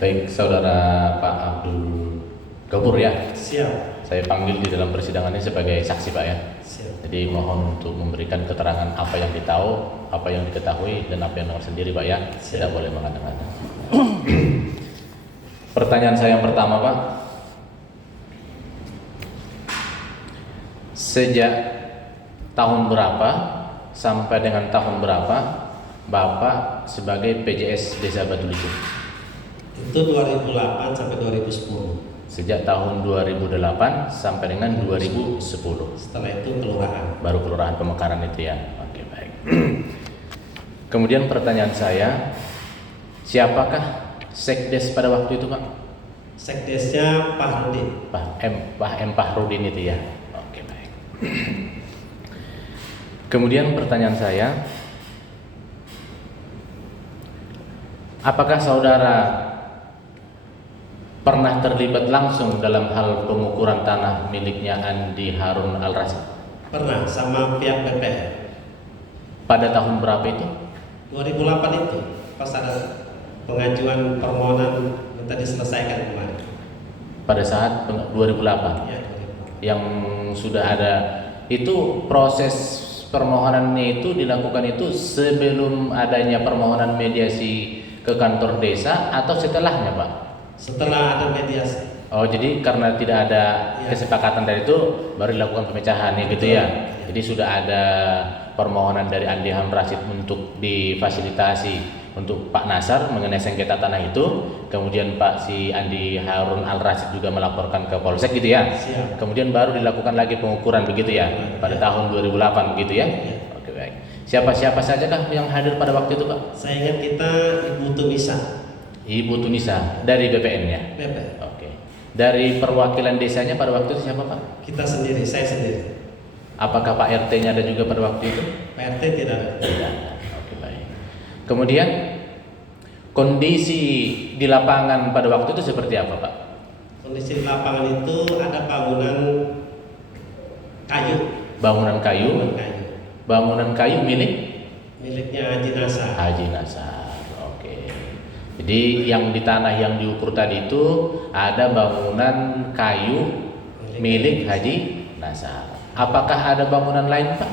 Baik, Saudara Pak Abdul Gabur ya. Siap. Saya panggil di dalam persidangan ini sebagai saksi Pak ya. Siap. Jadi mohon untuk memberikan keterangan apa yang ditahu, apa yang diketahui, dan apa yang dengar sendiri Pak ya. Tidak boleh mengada-ngada. Pertanyaan saya yang pertama Pak. Sejak tahun berapa sampai dengan tahun berapa Bapak sebagai PJS Desa Batu Licin? Itu 2008 sampai 2010. Sejak tahun 2008 sampai dengan 2010. Setelah itu kelurahan. Baru kelurahan Pemekaran itu ya. Oke, baik. Kemudian pertanyaan saya, siapakah sekdes pada waktu itu, Pak? Sekdesnya Pak Rudin. Pak M. Fahrudin itu ya. Oke, baik. Kemudian pertanyaan saya, apakah saudara pernah terlibat langsung dalam hal pengukuran tanah miliknya Andi Harun Al-Rasyid? Pernah sama pihak BPR. Pada tahun berapa itu? 2008 itu pas ada pengajuan permohonan minta diselesaikan kemarin. Pada saat 2008 Ya, 2008. yang sudah ada itu, proses permohonannya itu dilakukan itu sebelum adanya permohonan mediasi ke kantor desa atau setelahnya, Pak? Setelah ada mediasi. Oh, jadi karena tidak ada Ya. kesepakatan dari itu baru dilakukan pemecahan ya gitu ya. Jadi sudah ada permohonan dari Andi Harun Rasyid untuk difasilitasi untuk Pak Nasar mengenai sengketa tanah itu, kemudian si Andi Harun Al-Rasyid juga melaporkan ke Polsek gitu ya. Siap. Kemudian baru dilakukan lagi pengukuran begitu ya pada tahun 2008 gitu ya. Ya. Oke, baik. Siapa-siapa saja kah yang hadir pada waktu itu, Pak? Saya ingat kita Ibu Tunisa. Ibu Tunisa dari BPN-nya. BPR. Oke. Dari perwakilan desanya pada waktu itu siapa, Pak? Kita sendiri, saya sendiri. Apakah Pak RT-nya ada juga pada waktu itu? Pak RT tidak ada. Tidak ada. Oke, baik. Kemudian kondisi di lapangan pada waktu itu seperti apa, Pak? Kondisi di lapangan itu ada bangunan kayu. Bangunan kayu. Bangunan kayu. Bangunan kayu Miliknya Haji Nasar. Haji Nasar. Oke. Jadi yang di tanah yang diukur tadi itu ada bangunan kayu milik Haji Nasar. Apakah ada bangunan lain, Pak?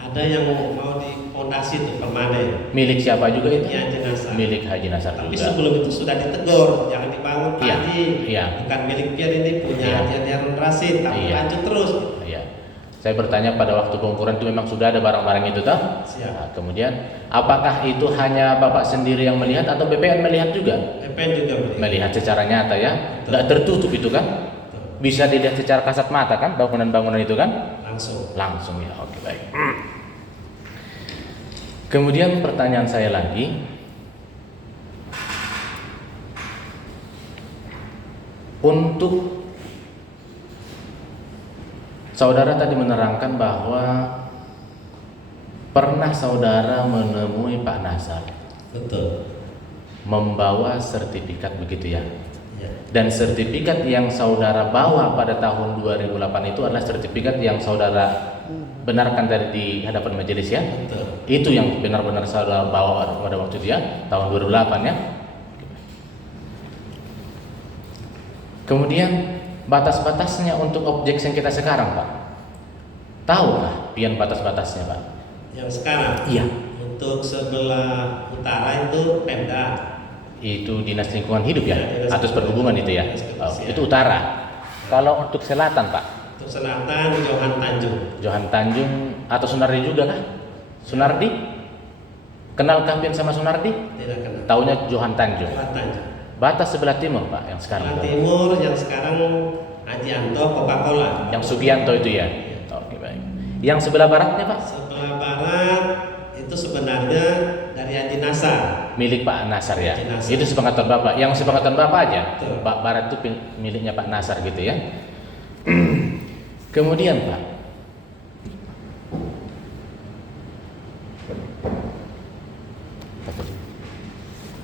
Ada yang mau dipondasi itu permanen. Milik siapa juga itu? Miliknya Haji Nasar. Milik Haji Nasar Tapi juga. sebelum itu sudah ditegur, jangan dibangun Iya, tadi. iya. Bukan milik Pian ini, punya Iya. Haji Harun Rasyid. Tapi Iya. lanjut terus. Iya. Saya bertanya pada waktu pengukuran itu memang sudah ada barang-barang itu toh? Siap. Nah, kemudian apakah itu hanya Bapak sendiri yang melihat atau BPN melihat juga? BPN juga melihat. Melihat secara nyata ya, Betul. nggak tertutup itu kan? Betul. Bisa dilihat secara kasat mata kan bangunan-bangunan itu kan? Langsung. Langsung ya, oke baik. Kemudian pertanyaan saya lagi, untuk saudara tadi menerangkan bahwa pernah saudara menemui Pak Nasar Betul. membawa sertifikat begitu ya. Ya. Dan sertifikat yang saudara bawa pada tahun 2008 itu adalah sertifikat yang saudara benarkan dari di hadapan majelis ya. Betul. Itu yang benar-benar saudara bawa pada waktu itu ya, tahun 2008 ya. Kemudian batas-batasnya untuk objek sengketa sekarang, Pak. Tahukah pian batas-batasnya, Pak? Yang sekarang. Iya. Untuk sebelah utara itu Pemda. Itu Dinas Lingkungan Hidup ya, Ya, Dinas atas perhubungan itu ya. Dinas Oh, Kebersihan. itu utara. Kalau untuk selatan, Pak, Untuk selatan Johan Tanjung. Johan Tanjung atau Sunardi juga kah? Sunardi? Kenalkah pian sama Sunardi? Tidak kenal. Taunya Johan Tanjung. Johan Tanjung. Batas sebelah timur, Pak, yang sekarang. Sebelah timur yang sekarang Haji Anto Coca-Cola. Yang Sugianto itu ya. Oke, baik. Yang sebelah baratnya, Pak, Sebelah barat itu sebenarnya dari Haji Nasar. milik Pak Nasar ya. Haji Nasar. Itu sepengetahuan Bapak. Yang sepengetahuan Bapak aja. Betul. Pak barat itu miliknya Pak Nasar gitu ya. Kemudian, Pak,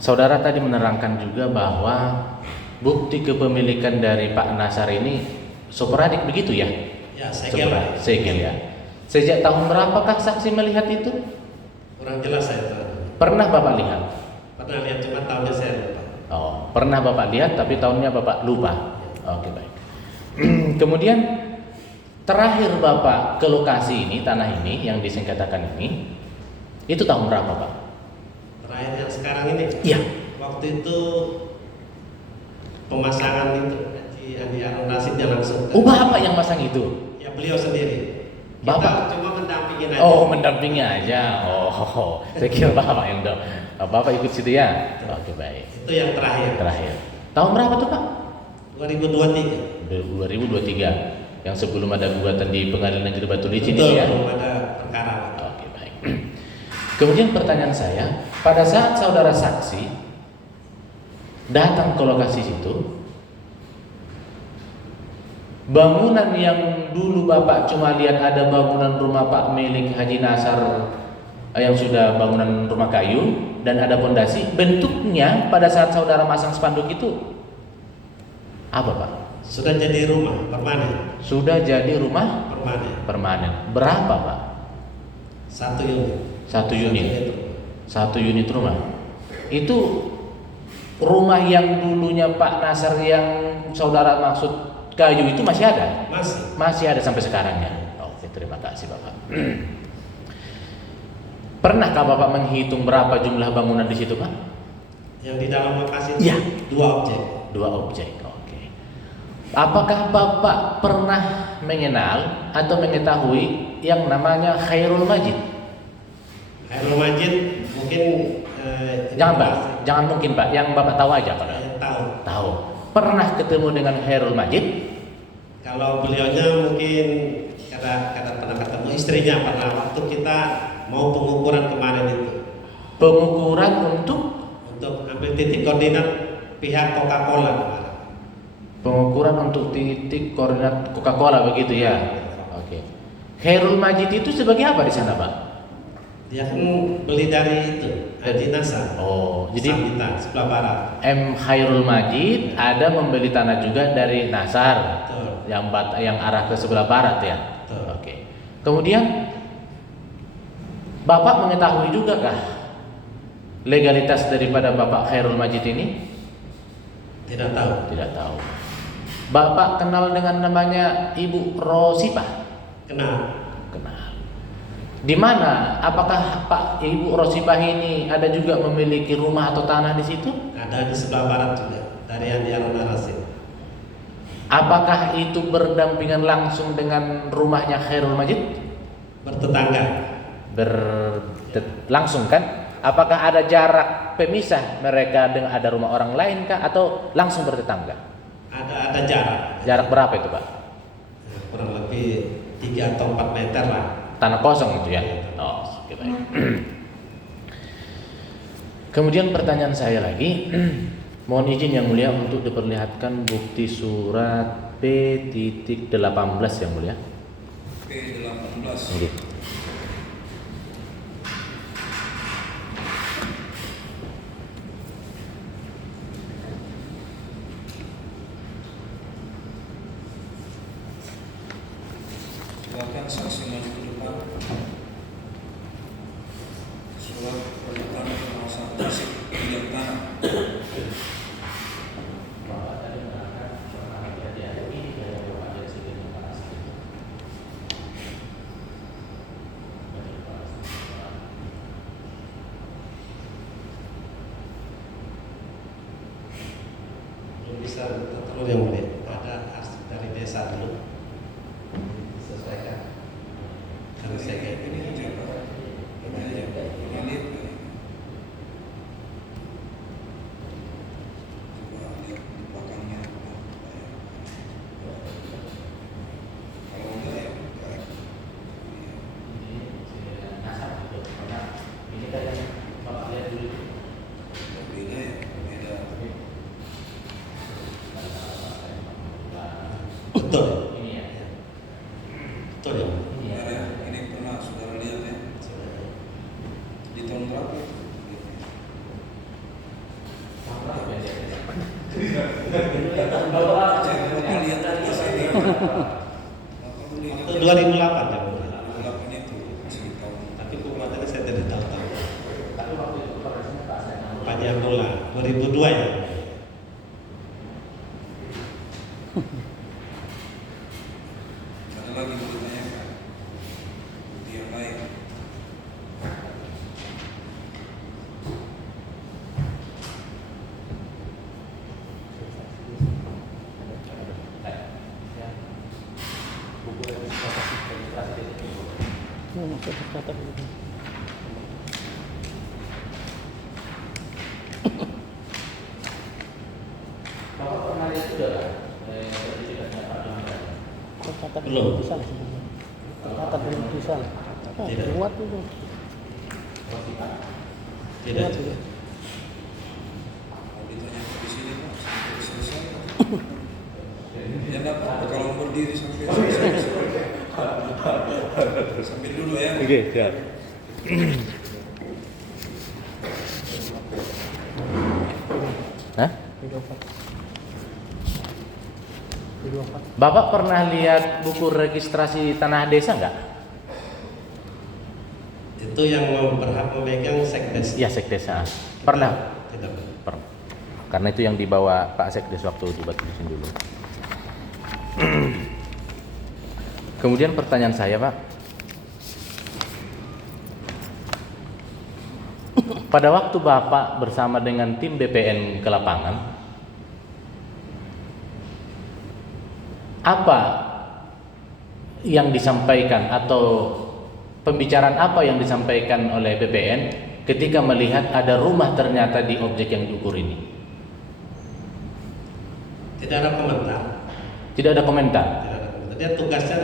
saudara tadi menerangkan juga bahwa bukti kepemilikan dari Pak Nasar ini sporadik begitu ya? Ya, segel. Segel ya. Sejak tahun berapakah saksi melihat itu? Kurang jelas saya Tuan. Pernah Bapak lihat? Pernah lihat cuma tahunnya saya lupa. Oh, pernah Bapak lihat tapi tahunnya Bapak lupa. Oke, baik. Kemudian terakhir Bapak ke lokasi ini, tanah ini yang disengketakan ini, itu tahun berapa Pak? Terakhir yang sekarang ini. Iya. Waktu itu pemasangan itu Haji Andi Harun Rasid yang langsung. Oh, Bapak yang masang itu? Ya beliau sendiri. Bapak? Kita cuma mendampingi aja. Oh, mendampingi aja. Oh, saya kira Bapak yang Bapak ikut situ ya? Oke, baik. Itu yang terakhir. Terakhir. Tahun berapa tuh Pak? 2023. 2023. Yang sebelum ada gugatan di Pengadilan Negeri Batu Licin Betul, ini ya? belum ada perkara. Oke, baik. Kemudian pertanyaan saya, pada saat saudara saksi datang ke lokasi situ, bangunan yang dulu Bapak cuma lihat ada bangunan rumah Pak milik Haji Nasar yang sudah bangunan rumah kayu dan ada pondasi, bentuknya pada saat saudara masang spanduk itu apa Pak? Sudah jadi rumah permanen. Sudah jadi rumah Permanen. permanen. Berapa Pak? 1 unit. Satu unit. Satu unit rumah. Itu rumah yang dulunya Pak Nasar yang saudara maksud kayu itu masih ada? Masih. Masih ada sampai sekarang ya. Oke, terima kasih Bapak. Pernahkah Bapak menghitung berapa jumlah bangunan di situ Pak? Yang di dalam lokasi Iya. 2 objek. 2 objek. Oke. Apakah Bapak pernah mengenal atau mengetahui yang namanya Khairul Majid? Khairul Majid mungkin Jangan Pak, jangan mungkin Pak, yang Bapak tahu aja Pak. tahu. Tahu. Pernah ketemu dengan Khairul Majid? Kalau beliaunya mungkin kadang pernah ketemu, istrinya pernah waktu kita mau pengukuran kemarin itu. Pengukuran untuk Ambil titik koordinat pihak Coca-Cola kemarin. pengukuran untuk titik koordinat Coca-Cola begitu ya. Oke. Khairul Majid itu sebagai apa di sana Pak? Dia kan beli dari itu Haji Nasar. Oh, jadi Sambitan, sebelah barat. M Khairul Majid ada membeli tanah juga dari Nasar Betul. yang arah ke sebelah barat ya. Betul. Oke. Kemudian Bapak mengetahui juga kah legalitas daripada Bapak Khairul Majid ini? Tidak tahu. Tidak tahu. Bapak kenal dengan namanya Ibu Rosipah? Kenal. Kenal. Di mana? Apakah Pak Ibu Rosipah ini ada juga memiliki rumah atau tanah di situ? Ada di sebelah barat juga dari Andi Harun Rasid. Apakah itu berdampingan langsung dengan rumahnya Khairul Majid? Bertetangga. Langsung kan? Apakah ada jarak pemisah mereka dengan ada rumah orang lain kah atau langsung bertetangga? Ada jarak. Jarak berapa itu Pak? Kurang lebih 3 atau 4 meter lah. Tanah kosong itu ya? Oh, oke baik. Kemudian pertanyaan saya lagi, mohon izin yang mulia untuk diperlihatkan bukti surat P.18 yang mulia. P18. Oke. Silakan saksi maju ke depan. Surat pernyataan pengawasan tasik bidang tanah. Belum bisa terlalu yang mulia. Ada arsip dari desa dulu. Disesuaikan. Karena saya kayak Ini aja Pak. Ini aja. Ini coba lihat di belakangnya. Kalau enggak ya. Ini kan yang Bapak lihat dulu. Beda ya. Beda. betul. Ini ya. Betul ya. Benar ya. Ini pernah saudara lihat ya. Di tahun berapa? Bapak lihat dari sini. Bapak Itu lihat 2008 ya. dari yang mula 2002 ya. Ada lagi mau ditanyakan? Bukti yang lain. Bapak pernah lihat juga kan? Sertifikatnya Pak Johan? Belum. Kata belum bisa. Tidak. Kuat itu. Tidak. Mau ditanyakan di sini Pak, sampai selesai. Ya enggak apa-apa kalau berdiri sampai selesai. Sambil dulu ya. Oke, siap. Hah? Bapak pernah lihat buku registrasi tanah desa nggak? Itu yang berhak memegang sekdes. Ya, sekdesa. Pernah? Tidak. Pernah. Karena itu yang dibawa Pak Sekdes waktu di Batu Dusun dulu. Kemudian pertanyaan saya, Pak. Pada waktu Bapak bersama dengan tim BPN ke lapangan, apa yang disampaikan atau pembicaraan apa yang disampaikan oleh BPN ketika melihat ada rumah ternyata di objek yang diukur ini? Tidak ada komentar. Tidak ada komentar. Tidak ada komentar. Dia tugasnya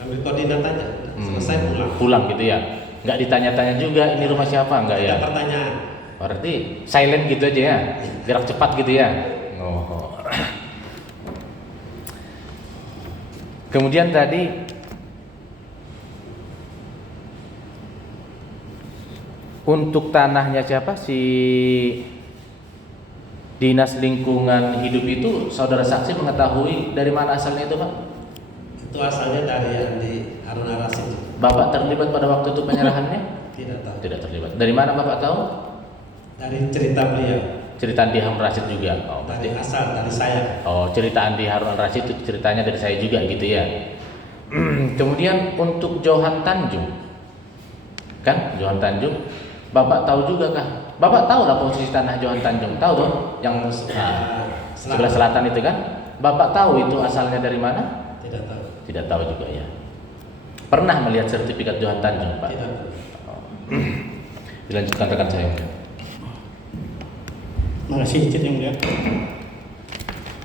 ambil koordinat aja. Selesai pulang. Pulang gitu ya. Nggak ditanya-tanya juga ini rumah siapa, enggak ya? Tidak pertanyaan. Berarti silent gitu aja ya. Gerak cepat gitu ya. Oh. Kemudian tadi untuk tanahnya siapa si Dinas Lingkungan Hidup itu saudara saksi mengetahui dari mana asalnya itu, Pak? Itu asalnya dari Andi Haruna Rasid. Bapak terlibat pada waktu itu penyerahannya? Tidak tahu. Tidak terlibat. Dari mana Bapak tahu? Dari cerita beliau. Cerita Andi Harun Rasid juga. Oh, Dari berarti. asal dari saya. Oh, cerita Andi Harun Rasid itu ceritanya dari saya juga gitu ya. Kemudian untuk Johan Tanjung, kan Johan Tanjung, Bapak tahu juga kah? Bapak tahu lah posisi tanah Johan Tanjung, tahu dong? Yang sebelah selatan itu kan? Bapak tahu itu asalnya dari mana? Tidak tahu. Tidak tahu juga ya. Pernah melihat sertifikat Johan Tanjung, Pak? Tidak tahu. Dilanjutkan rekan saya. Makasih izin yang mulia.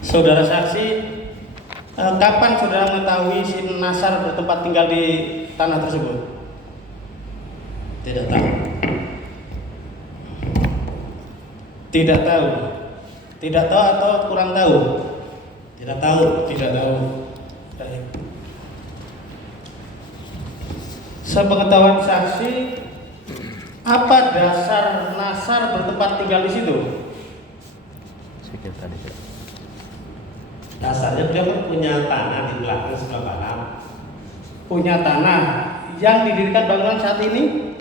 Saudara saksi, kapan saudara mengetahui si Nasar bertempat tinggal di tanah tersebut? Tidak tahu. Tidak tahu. Tidak tahu atau kurang tahu? Tidak tahu. Tidak tahu. Baik. Sepengetahuan saksi, apa dasar Nasar bertempat tinggal di situ? Dasarnya dia kan punya tanah di belakang sebelah barat. Punya tanah yang didirikan bangunan saat ini?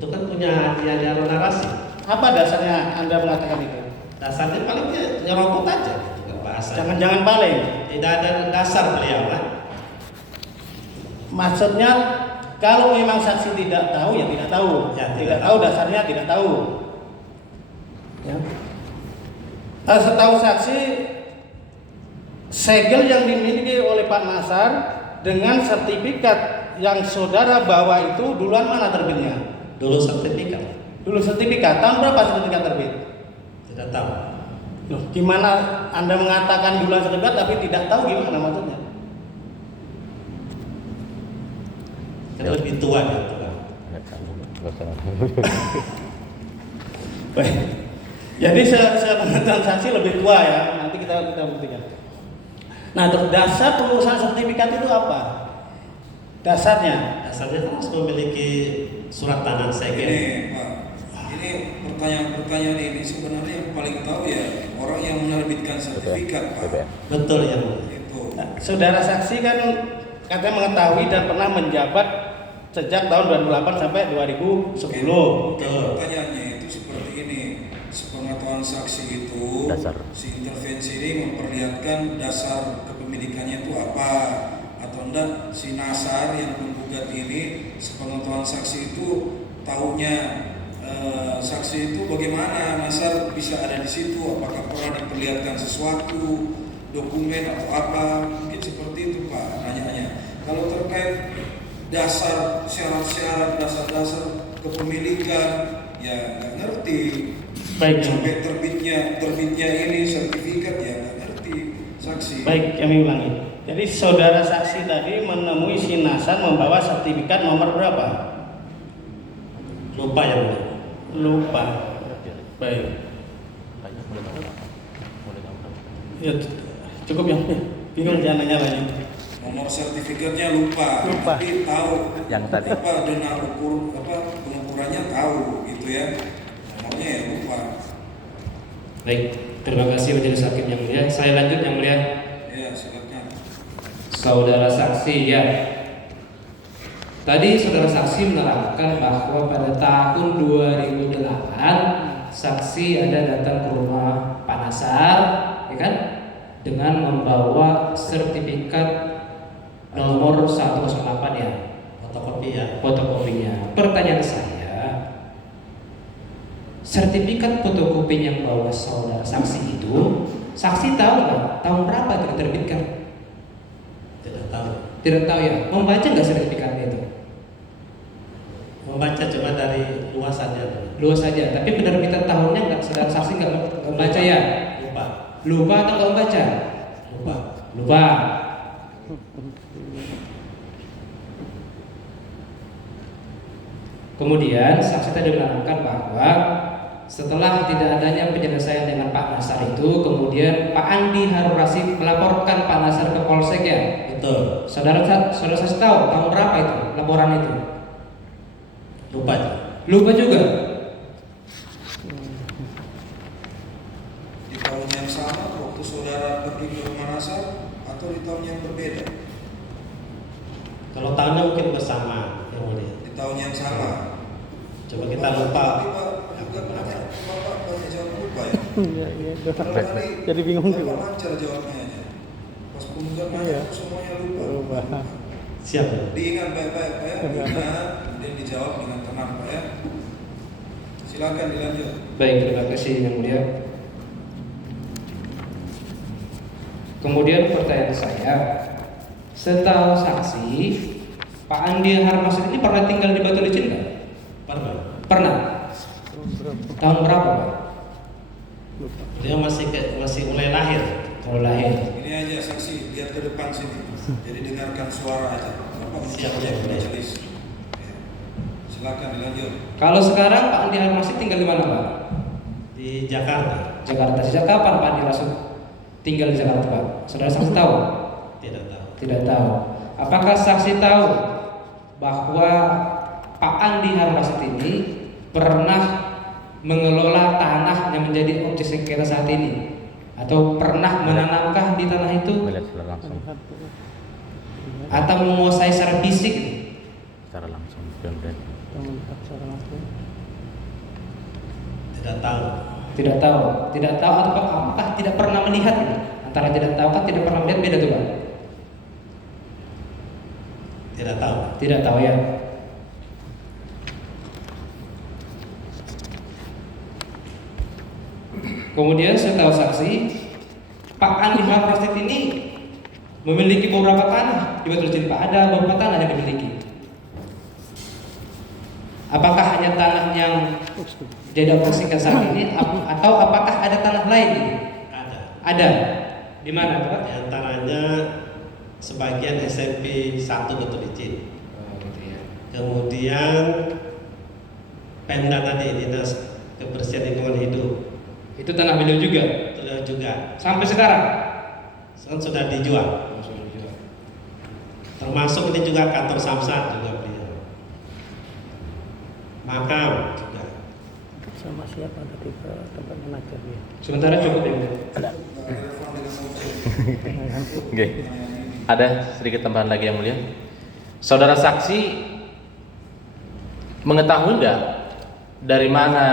Itu kan punya Andi Haruna Rasid. Apa dasarnya Anda mengatakan itu? Dasarnya paling dia nyerobot aja gitu kan bahasa. Jangan-jangan paling. Tidak ada dasar beliau kan. Maksudnya kalau memang saksi tidak tahu ya tidak tahu. Ya, tidak tahu dasarnya tidak tahu. Ya. Setahu saksi segel yang dimiliki oleh Pak Nasar dengan sertifikat yang saudara bawa itu duluan mana terbitnya? Dulu sertifikat. Dulu sertifikat. Tahun berapa sertifikat terbit? Tidak tahu. Loh, gimana Anda mengatakan duluan sertifikat tapi tidak tahu gimana maksudnya? Kan lebih tua gitu kan. Baik. Jadi sepengetahuan saksi lebih tua ya. Nanti kita buktikan. Nah, terus dasar pengurusan sertifikat itu apa? Dasarnya? Dasarnya kan harus memiliki surat tanah segel. Ini Pak, ini pertanyaan ini sebenarnya yang paling tahu ya orang yang menerbitkan sertifikat Pak. Betul ya. Itu. Nah, saudara saksi kan katanya mengetahui dan pernah menjabat sejak tahun 2008 sampai 2010. Oke, pertanyaannya itu seperti ini. sepengetahuan saksi itu Dasar. si intervensi ini memperlihatkan dasar kepemilikannya itu apa, atau enggak si nasar yang menggugat ini sepengetahuan saksi itu tahunya saksi itu bagaimana nasar bisa ada di situ, apakah pernah diperlihatkan sesuatu dokumen atau apa, mungkin seperti itu Pak nanya-nanya. Kalau terkait dasar syarat-syarat, dasar-dasar kepemilikan ya nggak ngerti. Baik. Sampai terbitnya ini sertifikat ya nggak ngerti saksi. Baik, kami ulangi. Jadi saudara saksi tadi menemui si Nasar membawa sertifikat nomor berapa? Lupa ya mulia. Lupa. Baik. Ya, cukup ya. Bingung jangan nanya lagi. Nomor sertifikatnya lupa. Tapi tahu Yang tadi. apa denah pengukurannya tahu gitu ya. Nomornya ya lupa. Baik, terima kasih Majelis Hakim yang mulia. Saya lanjut yang mulia. Ya silakan. Saudara saksi ya. Tadi saudara saksi menerangkan bahwa pada tahun 2008 saksi ada datang ke rumah Pak Nasar, ya kan, dengan membawa sertifikat nomor 108 ya, Fotokopi ya. fotokopinya. Pertanyaan saya, sertifikat fotokopi yang bawa saudara saksi itu, saksi tahu nggak tahun berapa itu diterbitkan? Tidak tahu. Tidak tahu ya. Membaca nggak sertifikatnya itu? Membaca cuma dari luas saja. Luas saja. Tapi penerbitan tahunnya nggak, saudara saksi nggak membaca ya? Lupa. Lupa atau nggak membaca? Lupa. Lupa. Kemudian saksi tadi menerangkan bahwa setelah tidak adanya penyelesaian dengan Pak Nasar itu, kemudian Pak Andi Harun Rasid melaporkan Pak Nasar ke Polsek ya. Betul. Saudara saksi tahu tahun berapa itu laporan itu? Lupa. Lupa juga. Di tahun yang sama waktu saudara pergi ke rumah Nasar atau di tahun yang berbeda? Kalau tahunnya mungkin bersama yang mulia. Di tahun yang sama. Coba kita lupa. Bapak banyak jawab lupa ya. Iya. Kalau tadi Jadi bingung Bapak juga. lancar jawabnya aja. Pas penggugat Iya. nanya semuanya lupa. Lupa. Siap. Diingat baik-baik Pak ya. Diingat, kemudian dijawab dengan tenang Pak ya. Silakan dilanjut. Baik, terima kasih yang mulia. Kemudian pertanyaan saya, setahu saksi, Pak Andi Harun Rasid ini pernah tinggal di Batu Licin nggak? Pernah. Pernah. Tahun berapa Pak? Dia masih mulai lahir. Kalau lahir. Ini aja saksi, lihat ke depan sini. Jadi dengarkan suara aja. Bapak Siap, siap siap. majelis. Ya. Silakan dilanjut. Kalau sekarang Pak Andi Harun Rasid tinggal di mana Pak? Di Jakarta. Jakarta. Sejak kapan Pak Andi Rasid tinggal di Jakarta Pak? Saudara saksi tahu? Tidak tahu. Tidak tahu. Apakah saksi tahu bahwa Pak Andi Harun Rasid ini pernah mengelola tanah yang menjadi objek sengketa saat ini, atau pernah menanamkah di tanah itu, Melihat secara langsung. atau menguasai secara fisik? Secara langsung. Tidak tahu. Tidak tahu. Tidak tahu atau apakah tidak pernah melihat? Antara tidak tahu kan tidak pernah melihat, beda tuh Pak. Tidak tahu. Tidak tahu ya. Kemudian setahu saksi, Pak Andi Harun Rasid ini memiliki beberapa tanah di Batu Licin Pak. Ada beberapa tanah yang dimiliki. Apakah hanya tanah yang jadi objek sengketa saat ini, atau apakah ada tanah lain? Ada. Ada. Di mana Pak? Di antaranya sebagian SMP 1 Batu Licin. Oh, gitu ya. Kemudian Pemda tadi, Dinas Kebersihan Lingkungan Hidup. Itu tanah beliau juga. Beliau juga Sampai sekarang. kan sudah dijual. Termasuk ini juga kantor Samsat juga beliau. Makam juga. Sama siapa tadi ke tempat mengajar dia? Sementara cukup ya. Oke. Ada sedikit tambahan lagi yang mulia. Saudara saksi mengetahui nggak dari mana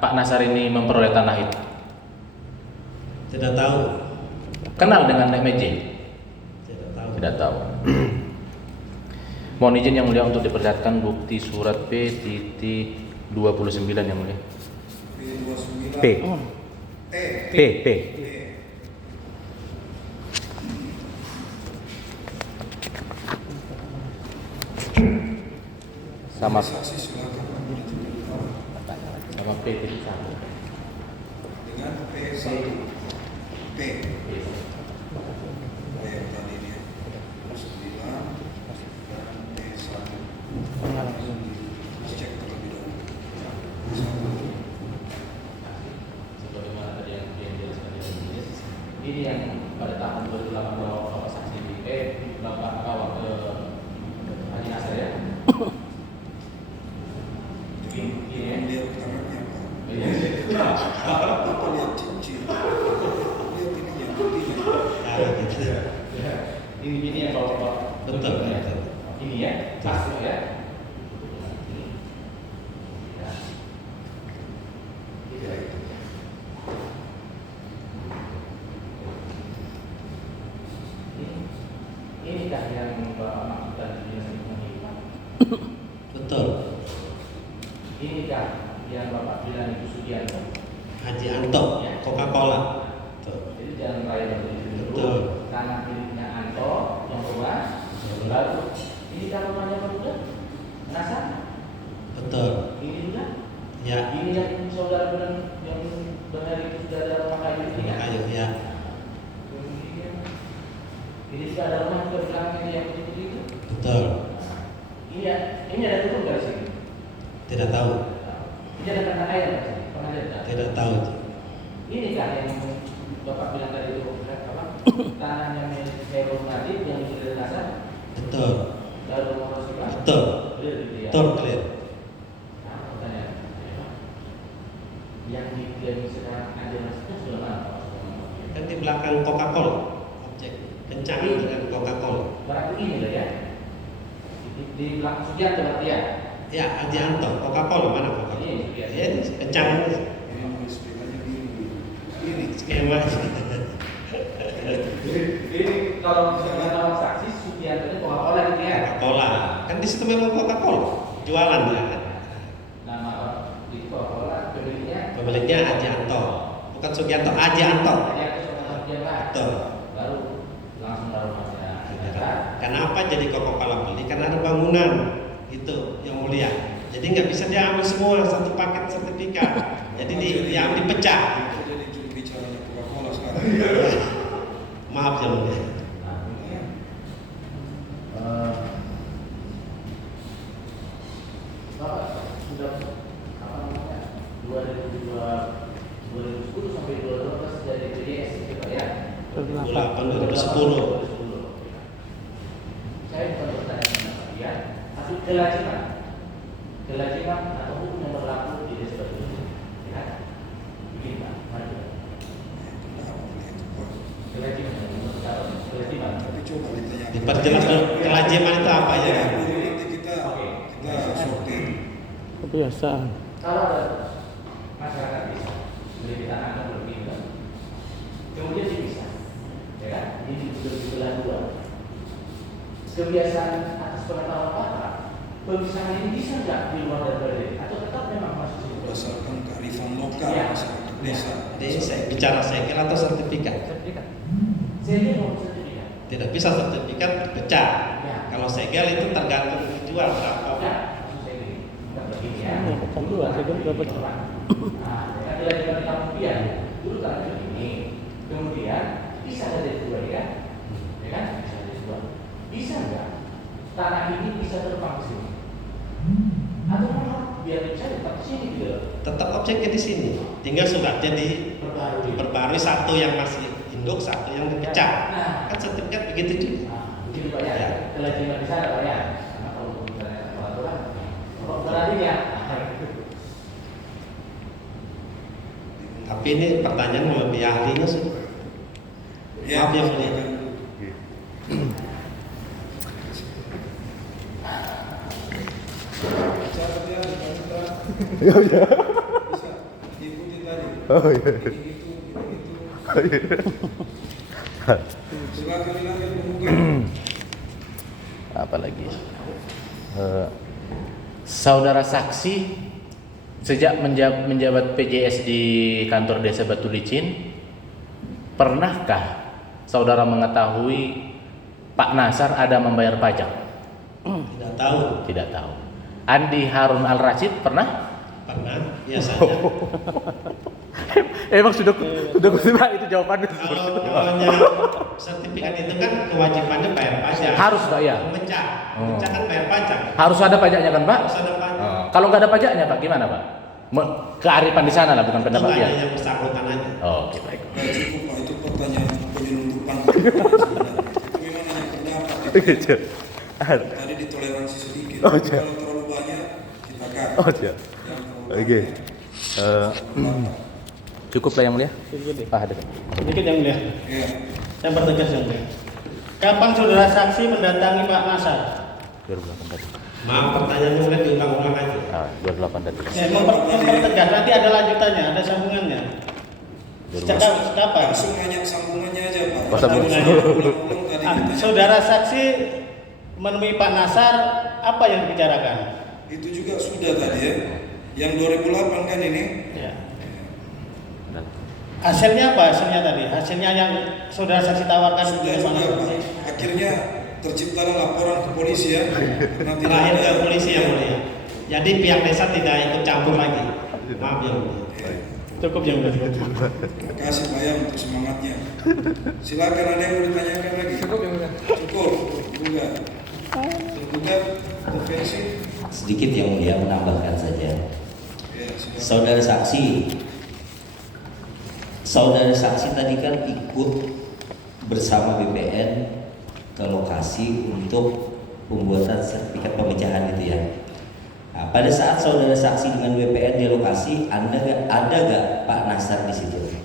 Pak Nasar ini memperoleh tanah itu? Tidak tahu. Kenal dengan Nek Meje? Tidak tahu. Tidak tahu. Mohon izin yang mulia untuk diperlihatkan bukti surat P-29 yang mulia. P29 P. T P. Sama saksi silakan sama P-1. dengan P1 P yang tadi dia 9 dan P1. Let's cek terlebih dahulu. Sebagaimana tadi yang dijelaskan oleh Majelis, ini yang pada tahun 2008 bawa saksi di Bapak bawa ke Haji Nasar ya. Lihat tangannya Pak. Bapak lihat cincin. Lihat ini yang putih. Ini yang bawa Betul. ini ya, pasti ya. Inikah yang Bapak maksudkan di sini? Betul. Inikah yang Bapak bilang itu Sugianto? Haji Anto, Coca-Cola. Betul. Jadi jalan raya yang dulu, Betul. tanah miliknya Anto yang luas, lalu ini kan rumahnya Pak juga, Nasar, Betul. ini juga, Ya. ini yang saudara bilang yang benar itu sudah ada rumah kayu ini ya. Ayo ya. Kemudian ini juga ada rumah juga belakangnya yang begitu. Betul. Iya, ini ada tutup dari sini. Tidak tahu. Ini ada tanah air dari sini. Pernah lihat? Tidak tahu. Ini kan yang Bapak bilang tadi itu apa? Tanahnya milik Heru Najib yang milik Nasar. Betul. Lalu rumah Rasulullah. Betul. Clear gitu ya. Betul clear. Nah, pertanyaan. Yang diklaim sekarang ada itu sudah mana? Kan di belakang Coca-Cola. Objek kencang dengan Coca-Cola. Berarti ini lah ya. Di belakang Sugianto berarti ya. Ya, Haji Anto, Coca-Cola mana Coca-Cola? Ini Sugianto. Ya, ini kencang ini. Ini nulis bedanya ini. Skema. Ini kalau misalnya nama saksi Sugianto itu Coca-Cola gitu ya. Coca-Cola. Kan di situ memang Coca-Cola. Jualan ya. Nama di Coca-Cola pemiliknya. Pemiliknya Haji Anto. Bukan Sugianto, Haji Anto. Dia itu sama Sugianto. Betul. Baru langsung taruh masnya. Kenapa jadi Coca-Cola beli? Karena ada bangunan itu yang mulia. Jadi nggak bisa diambil semua satu paket sertifikat. Jadi diambil dipecah. Jadi juru bicaranya Coca-Cola sekarang. Maaf ya mulia. Bapak sudah apa namanya 2010 sampai 2012 jadi PDS gitu ya. 2008, 2010. Saya bukan bertanya tentang kalian, tapi kelaziman atau hukum yang berlaku di desa tersebut. Ya, begini Pak, mari. Kelaziman. Tapi coba ditanya. Diperjelas dulu kelaziman itu apa ya? Nanti kita sortir. Kebiasaan. Kalau ada masyarakat bisa beli tanah atau lebih kan, kemudian dia bisa, ya kan? Ini belah dua. Kebiasaan atas pengetahuan Bapak, pemisahan ini bisa nggak di luar dari atau tetap memang masih Berdasarkan kearifan lokal Ya. masyarakat desa. Jadi saya bicara segel atau sertifikat. sertifikat? Saya mau sertifikat. Tidak bisa sertifikat pecah. Ya. Kalau segel itu tergantung dijual berapa. Ya, maksud saya gini, bukan begini ya. Ya, pecah dua, saya kira dua pecah. Nah, ketika kita kemudian dulu tanah begini, kemudian bisa ada dua ya, kan? Bisa ada dua. Bisa nggak tanah ini bisa terbang ke sini? Atau memang biar bisa tetap di sini gitu? Tetap objeknya di sini. Tinggal suratnya Perbarui. diperbarui, satu yang masih induk, satu yang dipecah. Nah, Kan sertifikat begitu juga. begitu Pak ya. Ya. Kelaziman di sana Pak ya. Karena kalau misalnya peraturan, kalau berarti ya. Tapi ini pertanyaan lebih ahlinya sih. Maaf ya mulia. Bicara dia, dibantu. Iya, iya. Bisa. Oh iya. Silakan pemuka. Apa lagi? Saudara saksi sejak menjabat PJS di kantor Desa Batu Licin, pernahkah saudara mengetahui Pak Nasar ada membayar pajak? Tidak tahu. Tidak tahu. Andi Harun Al Rashid pernah? Pernah biasanya. Emang sudah kusimak itu jawabannya. Kalau namanya sertifikat itu kan kewajibannya bayar pajak. Harus, Pak, ya? Memecah kan bayar pajak. Harus ada pajaknya kan, Pak? Harus ada pajak. Kalau nggak ada pajaknya, Pak, gimana, Pak? Kearifan di sana lah, bukan pendapat Itu dia. hanya yang bersangkutan aja. Oke, baik. Nah, cukup Pak, itu pertanyaan penyelundupan. Itu memang hanya pendapat. Tadi ditoleransi sedikit. Oh, iya. Kalau terlalu banyak kita cut. Oh, iya. Oke. Cukup lah yang mulia. Sedikit, Ada. sedikit yang mulia. Iya. Saya pertegas yang mulia. Kapan saudara saksi mendatangi Pak Nasar? 2008 tadi. Maaf pertanyaannya mulai diulang-ulang aja. 2008 tadi. Ya, mempertegas, nanti ada lanjutannya, ada sambungannya. Sejak kapan? Langsung nanya sambungannya aja Pak. Oh, sambungannya. Ulang-ulang tadi kita. Saudara saksi menemui Pak Nasar, apa yang dibicarakan? Itu juga sudah tadi ya. Yang 2008 kan ini. Ya. Hasilnya apa? Hasilnya tadi? Hasilnya yang saudara saksi tawarkan Sudah ke Pak juga Nasar. Pak. Akhirnya terciptalah laporan ke polisi ya. Nanti Terakhir ke polisi yang mulia. Jadi pihak desa tidak ikut campur lagi. Maaf yang mulia. Cukup yang mulia. Terima kasih Pak ya untuk semangatnya. Silakan ada yang mau ditanyakan lagi. Cukup ya mulia. Cukup. Tergugat. Tergugat intervensi. Sedikit yang mulia menambahkan saja. Ya, silakan. Saudara saksi tadi kan ikut bersama BPN ke lokasi untuk pembuatan sertifikat pemecahan itu ya. Nah, pada saat saudara saksi dengan BPN di lokasi, ada gak Pak Nasar di situ?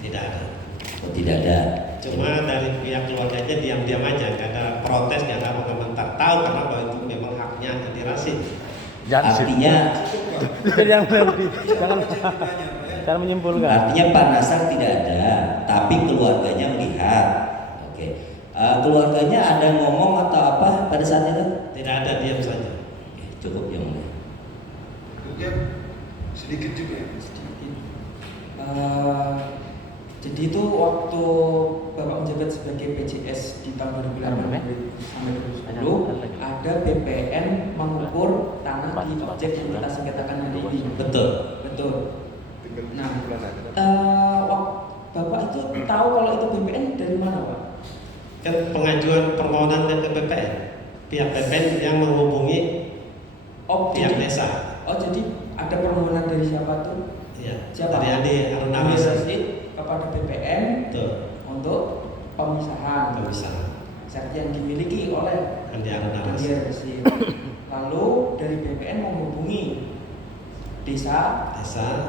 Tidak ada. Oh, tidak ada. Cuma dari pihak keluarganya diam-diam aja, nggak ada protes, nggak ada komentar. Tahu karena bahwa itu memang haknya Andi Rashid. Artinya Jangan menyimpulkan. Artinya Pak Nasar tidak ada, tapi keluarganya melihat. Oke. Keluarganya ada ngomong atau apa pada saat itu? Tidak ada, diam saja. Cukup yang mulia. Tergugat sedikit juga ya. Jadi itu waktu Bapak menjabat sebagai PJS di tahun 2008 sampai 2010 ada BPN mengukur tanah di objek yang kita sengketakan hari ini. Betul. Betul. Nah, Bapak itu tahu kalau itu BPN dari mana, Pak? Kan pengajuan permohonan ke BPN, pihak BPN yang menghubungi pihak desa. Oh, jadi ada permohonan dari siapa tuh? Iya. Siapa? Dari Andi Harun Andi Rashid. Rashid kepada BPN Betul. untuk pemisahan. Pemisahan. Seperti yang dimiliki oleh Andi Harun Andi Rashid. Rashid. Lalu dari BPN menghubungi desa,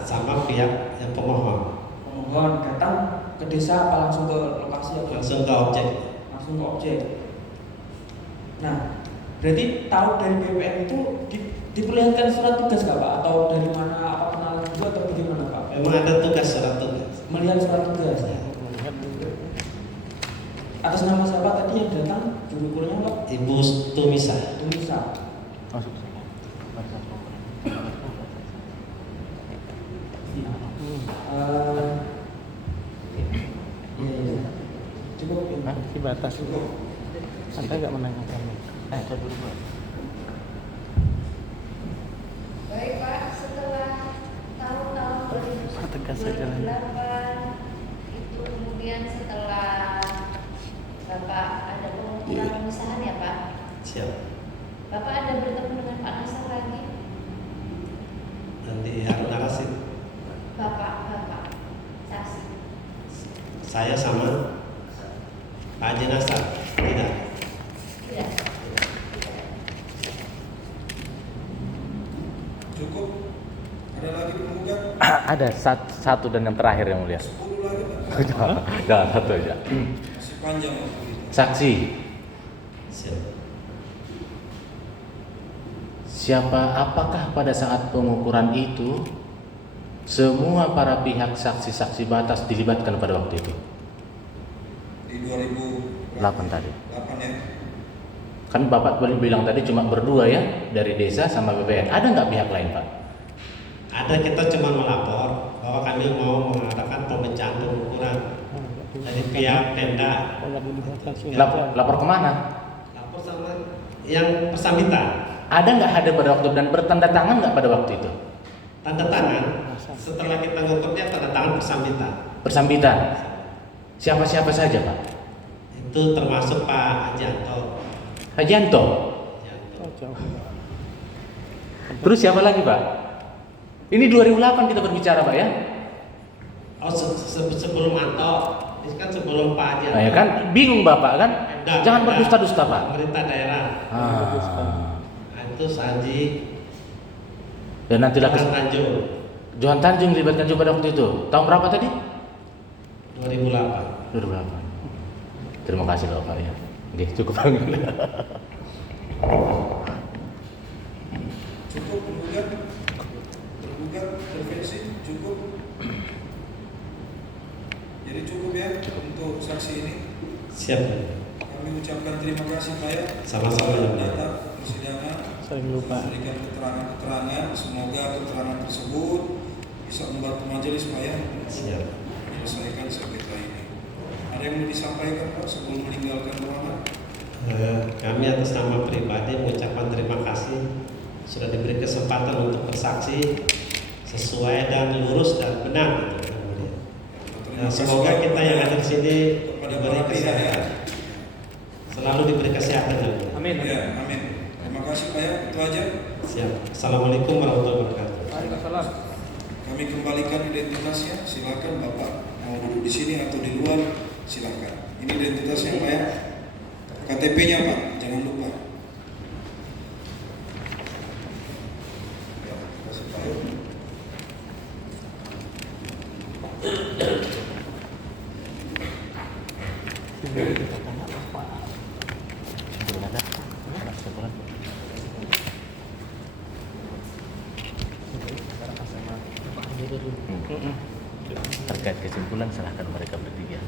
Sama pihak yang pemohon. pemohon datang ke desa apa langsung ke lokasi apa? Langsung ke objek. Langsung ke objek. Nah, berarti tahu dari BPN itu diperlihatkan surat tugas nggak Pak? Atau dari mana? Apa kenalan dulu atau bagaimana Pak? Memang ada tugas surat tugas. Melihat surat tugas. Atas nama siapa tadi yang datang? Juru kuliahnya Pak? Ibu Tumisa. Tumisa. Iya. Cukup ya. Masih batas. Anda nggak menanyakan. Saya dulu. Baik Pak, setelah tahun-tahun Tegas saja lah. 2008 itu kemudian setelah Bapak ada pengukuran pemisahan ya Pak, Siap. Bapak ada bertemu dengan Pak Nasar lagi? Andi Harun Rashid. Bapak saksi. Saya sama Pak Haji Nasar. Tidak. Tidak. Cukup. Ada lagi penggugat? Ada satu dan yang terakhir yang mulia. 10 lagi Pak. Jangan satu aja. Masih panjang waktu itu. Saksi, Siap. apakah pada saat pengukuran itu semua para pihak saksi-saksi batas dilibatkan pada waktu itu? Di 2008 tadi. ya. Kan Bapak bilang tadi cuma berdua ya, dari desa sama BPN. Ada nggak pihak lain, Pak? Ada, kita cuma melapor bahwa kami mau mengadakan pemecahan pengukuran dari pihak Pemda. Kalau melibatkan Lapor kemana? Lapor sama yang Persambitan. Ada nggak ada pada waktu dan bertanda tangan nggak pada waktu itu? Tanda tangan. Setelah kita ngukurnya tanda tangan Persambitan. Persambitan. Siapa-siapa saja, Pak? Itu termasuk Pak Hajanto. Hajanto. Oh, jauh. Terus siapa lagi, Pak? Ini 2008 kita berbicara, Pak ya? Oh, sebelum Anto. Ini kan sebelum Pak Hajanto. Nah, ya kan bingung Bapak kan? Jangan berdusta-dusta, Pak. Pemerintah daerah. Nah, itu Sanji. Dan nantilah Johan Tanjung. Johan Tanjung dilibatkan juga pada waktu itu. Tahun berapa tadi? 2008. 2008. Terima kasih loh Pak ya. Oke, cukup. Cukup tergugat intervensi cukup. Jadi cukup ya untuk saksi ini. Siap. Kami ucapkan terima kasih Pak ya. Sama-sama ya, Pak. Datang persidangan. Saling lupa. Memberikan keterangan-keterangan. Semoga keterangan tersebut bisa membantu majelis Pak ya. Siap. Menyelesaikan sengketa ini. Ada yang mau disampaikan Pak sebelum meninggalkan ruangan? Kami atas nama pribadi mengucapkan terima kasih sudah diberi kesempatan untuk bersaksi sesuai dan lurus dan benar gitu. Nah, semoga kita yang ada di sini diberi kesehatan, selalu diberi kesehatan ya. Amin. Ya, amin. Terima kasih Pak ya. Itu aja. Siap. Assalamualaikum warahmatullahi wabarakatuh. Waalaikumsalam. Kami kembalikan identitasnya. Silakan Bapak mau duduk di sini atau di luar, silakan. Ini identitasnya Pak ya. KTP-nya Pak, jangan lupa. Ya, kasih Pak. Terkait kesimpulan serahkan mereka bertiga.